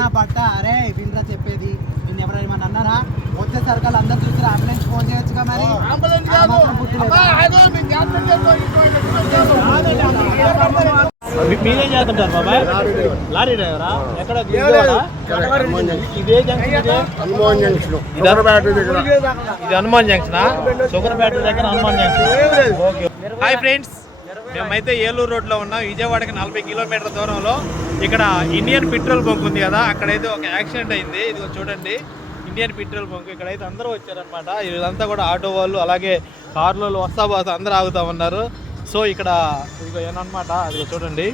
నా పట్ట. అరే వినరా చెప్పేది. నిన్ను ఎవరైనా అన్నారా వచ్చే సరుకులు అందరు చూసి అంబులెన్స్ ఫోన్ చేయొచ్చుగా మరి. మీరేం చేస్తుంటారు బాబాయ్? లారీ డ్రైవరా. ఎక్కడ? ఇదే జంక్షన్ ఇదే? హనుమాన్ జంక్షన్. ఇదా? బ్యాటరీ దగ్గర. ఇది హనుమాన్ జంక్షన్? షుగర్ ఫ్యాక్టరీ దగ్గర Hanuman junction. Okay. Hi friends. మేమైతే ఏలూరు రోడ్లో ఉన్నాం. విజయవాడకి నలభై కిలోమీటర్ల దూరంలో. ఇక్కడ ఇండియన్ పెట్రోల్ బంక్ ఉంది కదా అక్కడైతే ఒక యాక్సిడెంట్ అయింది. ఇది చూడండి ఇండియన్ పెట్రోల్ బంక్ ఇక్కడైతే అందరూ వచ్చారనమాట వీళ్ళంతా కూడా ఆటో వాళ్ళు అలాగే కార్లలో వస్తా పోతా అందరూ ఆగుతా ఉన్నారు. సో ఇక్కడ ఇదిగో ఏమన్నమాట అది చూడండి.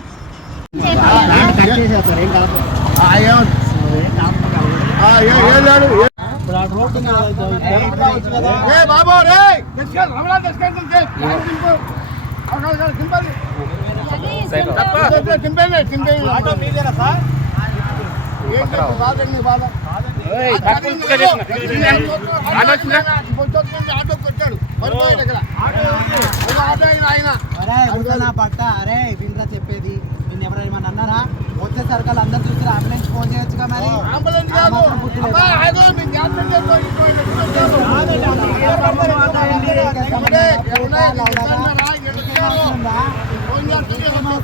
బాబు చెప్పేది నిన్ను ఎవరైనా అన్నారా వచ్చే సరుకులు అందరు చూసి అంబులెన్స్ ఫోన్ చేయొచ్చుగా మరి అంబులెన్స్ కాదు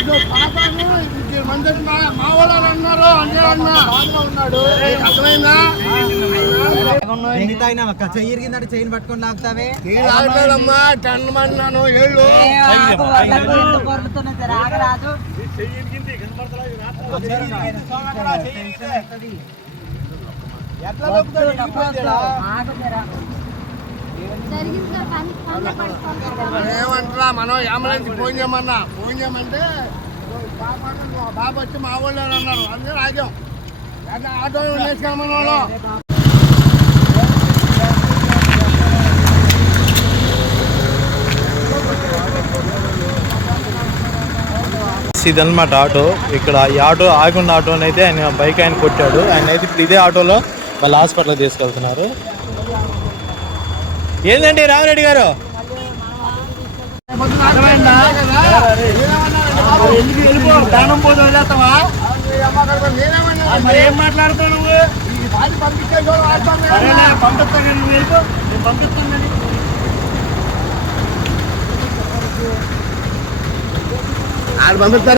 చూసుకో మా- వాళ్ళు అన్నారు అన్న అర్థమైందా? అక్క చెయ్యి ఇరిగిందంటే చెయ్యిని పట్టుకొని లాగుతావే ఆగలేదమ్మా టన్ను ఏళ్ళు ఎట్లా ఏమంటారా మనం అంబులెన్స్ ఫోన్ చేయమన్నా. ఫోన్ చేయమంటే బాబు వచ్చి మా వాళ్ళు అన్నారు ఆగాం అట్లా ఆటో వేసుకెళ్ళమన్న వాళ్ళు ఇదన్నమాట ఆటో. ఇక్కడ ఈ ఆటో ఆగున్న ఆటోని అయితే ఆయన బైక్ ఆయన కొట్టాడు. ఆయన అయితే ఇప్పుడు ఇదే ఆటోలో వాళ్ళ హాస్పిటల్కి తీసుకెళ్తున్నారు. ఏందండి రామరెడ్డి గారు? దానం పోదు వదిలేస్తావా ఏం మాట్లాడుతావు నువ్వు పంపించే పంపిస్తాను నువ్వు వెళ్ళిపో నేను పంపిస్తాను ఆడు పంపిస్తారు